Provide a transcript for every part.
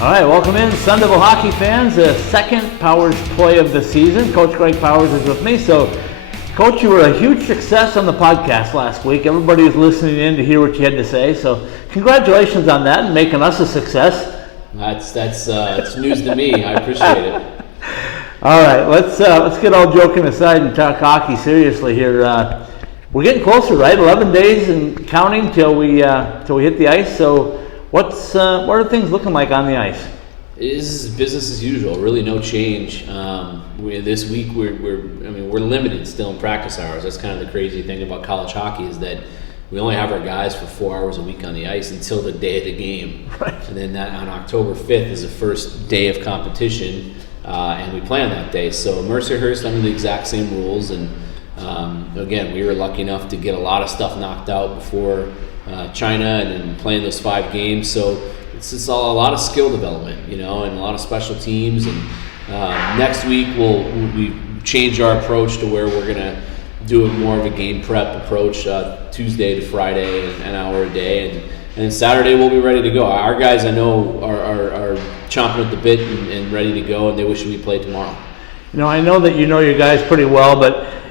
All right, welcome in, Sun Devil hockey fans. The second Powers play of the season. Coach Greg Powers is with me. So, Coach, you were a huge success on the podcast last week. Everybody was listening in to hear what you had to say. So, congratulations on that and making us a success. That's news to me. I appreciate it. All right, let's get all joking aside and talk hockey seriously here. We're getting closer, right? 11 days and counting till we hit the ice. So, what are things looking like on the ice? This is business as usual. Really, no change. This week we're limited still in practice hours. That's kind of the crazy thing about college hockey is that we only have our guys for 4 hours a week on the ice until the day of the game. Right. And then on October 5th is the first day of competition, and we play on that day. So Mercyhurst under the exact same rules, and again, we were lucky enough to get a lot of stuff knocked out before China and then playing those 5 games. So it's just a lot of skill development, and a lot of special teams. And next week we change our approach to where we're going to do more of a game prep approach, Tuesday to Friday, an hour a day, and then Saturday we'll be ready to go. Our guys I know are chomping at the bit and ready to go, and they wish we played tomorrow. I know that you know your guys pretty well,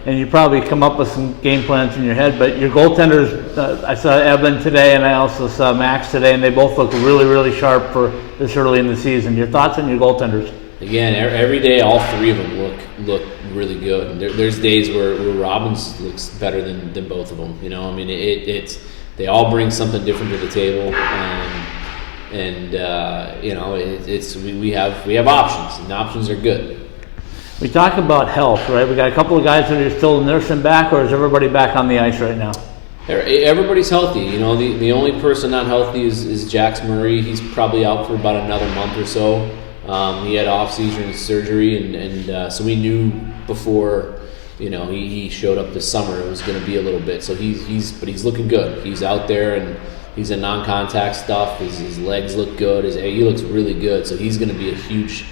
and you probably come up with some game plans in your head, but your goaltenders, I saw Evan today and I also saw Max today, and they both look really, really sharp for this early in the season. Your thoughts on your goaltenders? Again, every day all 3 of them look really good. And there's days where Robbins looks better than both of them. It's they all bring something different to the table, we have options, and options are good. We talk about health, right? We got a couple of guys that are still nursing back, or is everybody back on the ice right now? Everybody's healthy. The only person not healthy is Jax Murray. He's probably out for about another month or so. He had off-season surgery, and so we knew before, he showed up this summer, it was going to be a little bit. So he's looking good. He's out there, and he's in non-contact stuff. His legs look good. He looks really good. So he's going to be a huge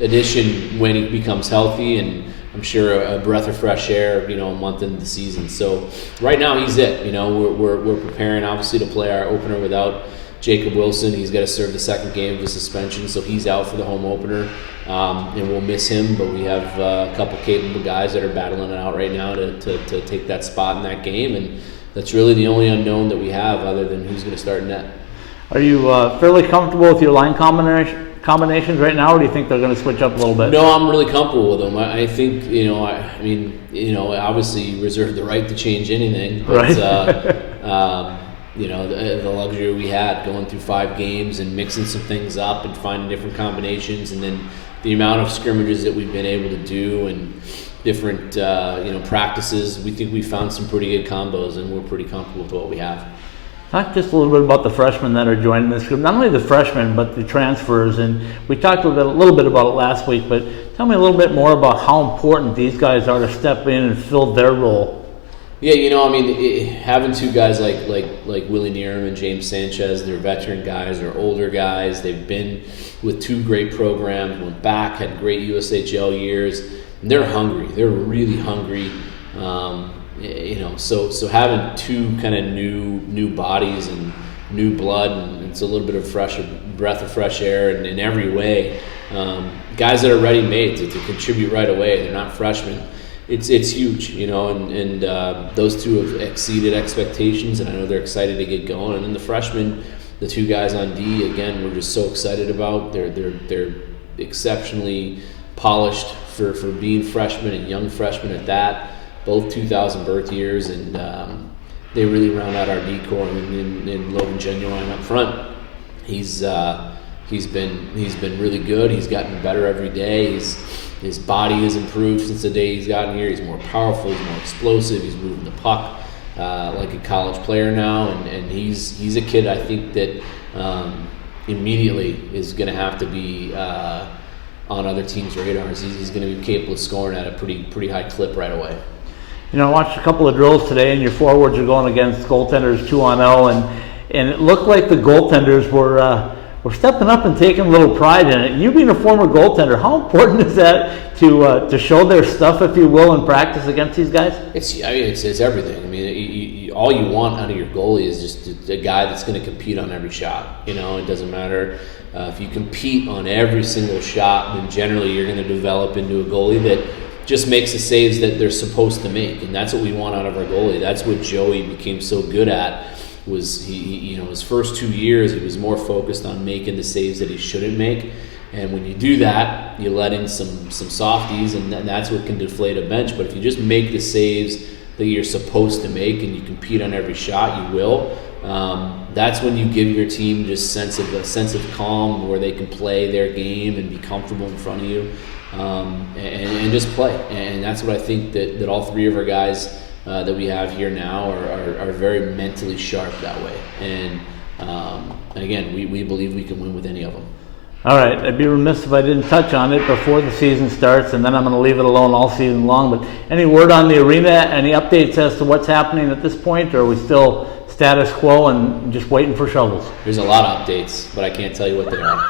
addition when he becomes healthy, and I'm sure a breath of fresh air, a month into the season. So right now he's it. We're preparing obviously to play our opener without Jacob Wilson. He's got to serve the second game of his suspension, so he's out for the home opener, and we'll miss him. But we have a couple capable guys that are battling it out right now to take that spot in that game, and that's really the only unknown that we have other than who's going to start net. Are you fairly comfortable with your line combinations right now, or do you think they're going to switch up a little bit? No, I'm really comfortable with them. I think, obviously you reserve the right to change anything, but right. The luxury we had going through 5 games and mixing some things up and finding different combinations, and then the amount of scrimmages that we've been able to do and different practices, we think we found some pretty good combos, and we're pretty comfortable with what we have. Talk just a little bit about the freshmen that are joining this group. Not only the freshmen, but the transfers. And we talked a little bit about it last week, but tell me a little bit more about how important these guys are to step in and fill their role. Yeah, having 2 guys like Willie Nierum and James Sanchez, they're veteran guys, they're older guys. They've been with 2 great programs, went back, had great USHL years, and they're hungry. They're really hungry. So having 2 kind of new bodies and new blood, and it's a little bit of breath of fresh air in every way. Guys that are ready made to contribute right away. They're not freshmen. It's huge, and those 2 have exceeded expectations, and I know they're excited to get going. And then the freshmen, the 2 guys on D, again, we're just so excited about. They're exceptionally polished for being freshmen and young freshmen at that. Both 2000 birth years, and they really round out our D core. And Logan Genuine up front, he's been really good. He's gotten better every day. His body has improved since the day he's gotten here. He's more powerful. He's more explosive. He's moving the puck like a college player now, and he's a kid I think that immediately is going to have to be on other teams' radars. He's going to be capable of scoring at a pretty high clip right away. I watched a couple of drills today, and your forwards are going against goaltenders 2-on-0, and it looked like the goaltenders were stepping up and taking a little pride in it. And you being a former goaltender, how important is that to show their stuff, if you will, in practice against these guys? It's everything. all you want out of your goalie is just a guy that's going to compete on every shot. It doesn't matter if you compete on every single shot, then generally you're going to develop into a goalie that just makes the saves that they're supposed to make, and that's what we want out of our goalie. That's what Joey became so good at. Was he his first 2 years he was more focused on making the saves that he shouldn't make, and when you do that, you let in some softies, and that's what can deflate a bench. But if you just make the saves that you're supposed to make and you compete on every shot, you will. That's when you give your team just a sense of calm where they can play their game and be comfortable in front of you, and just play. And that's what I think that all three of our guys that we have here now are very mentally sharp that way. And again, we believe we can win with any of them. All right, I'd be remiss if I didn't touch on it before the season starts, and then I'm going to leave it alone all season long. But any word on the arena? Any updates as to what's happening at this point, or are we still status quo and just waiting for shovels? There's a lot of updates, but I can't tell you what they are.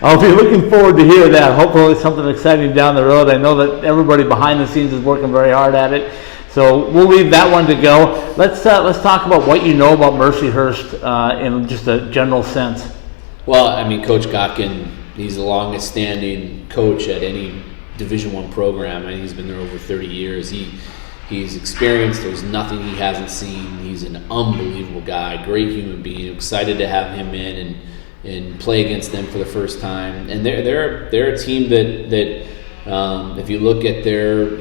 I'll be looking forward to hear that. Hopefully something exciting down the road. I know that everybody behind the scenes is working very hard at it. So we'll leave that one to go. Let's talk about what you know about Mercyhurst in just a general sense. Well, I mean, Coach Gotkin, he's the longest standing coach at any Division I program. I mean, he's been there over 30 years. He's experienced. There's nothing he hasn't seen. He's an unbelievable guy, great human being. Excited to have him in and play against them for the first time. And they're a team that if you look at their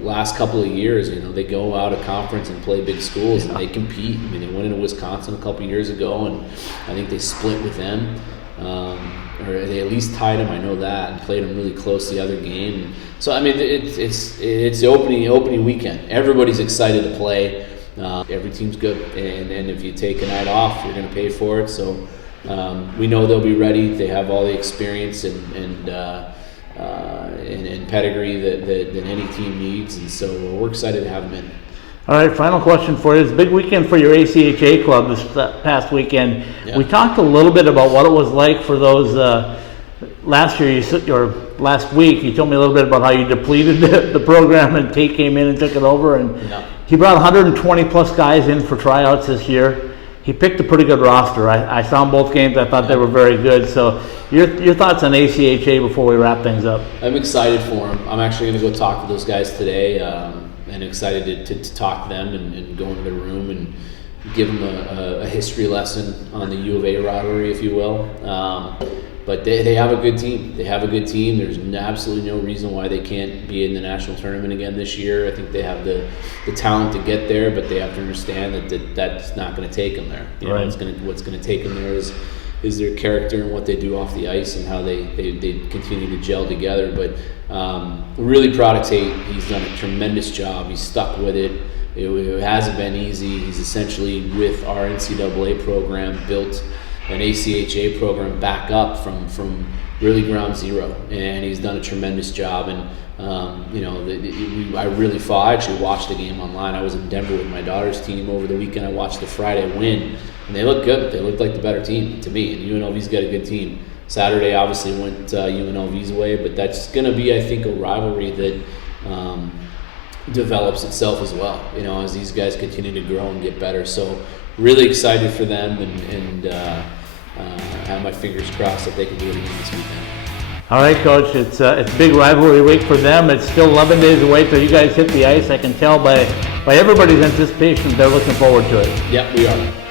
last couple of years, they go out of conference and play big schools, and they compete. I mean, they went into Wisconsin a couple of years ago, and I think they split with them, or they at least tied them. I know that, and played them really close the other game. So I mean, it's the opening weekend. Everybody's excited to play. Every team's good, and if you take a night off, you're going to pay for it. So we know they'll be ready. They have all the experience and pedigree that any team needs, and so we're excited to have them in. All right, final question for you. It's a big weekend for your ACHA club this past weekend. Yeah. We talked a little bit about what it was like for those last week. You told me a little bit about how you depleted the program, and Tate came in and took it over, and he brought 120 plus guys in for tryouts this year. He picked a pretty good roster. I saw him both games. I thought they were very good. So your thoughts on ACHA before we wrap things up? I'm excited for him. I'm actually going to go talk to those guys today, and excited to talk to them and go into their room and give them a history lesson on the U of A rivalry, if you will. But they have a good team. There's absolutely no reason why they can't be in the national tournament again this year. I think they have the talent to get there, but they have to understand that's not going to take them there. Right. What's going to take them there is their character and what they do off the ice and how they continue to gel together. But really proud of Tate. He's done a tremendous job. He's stuck with it. It hasn't been easy. He's essentially, with our NCAA program, built an ACHA program back up from really ground zero, and he's done a tremendous job. And I actually watched the game online. I was in Denver with my daughter's team over the weekend. I watched the Friday win, and they looked good. They looked like the better team to me, and UNLV's got a good team. Saturday obviously went UNLV's way, but that's going to be, I think, a rivalry that develops itself as well, as these guys continue to grow and get better. So really excited for them, and have my fingers crossed that they can do it again this weekend. All right, Coach. It's a big rivalry week for them. It's still 11 days away till you guys hit the ice. I can tell by everybody's anticipation they're looking forward to it. Yeah, we are.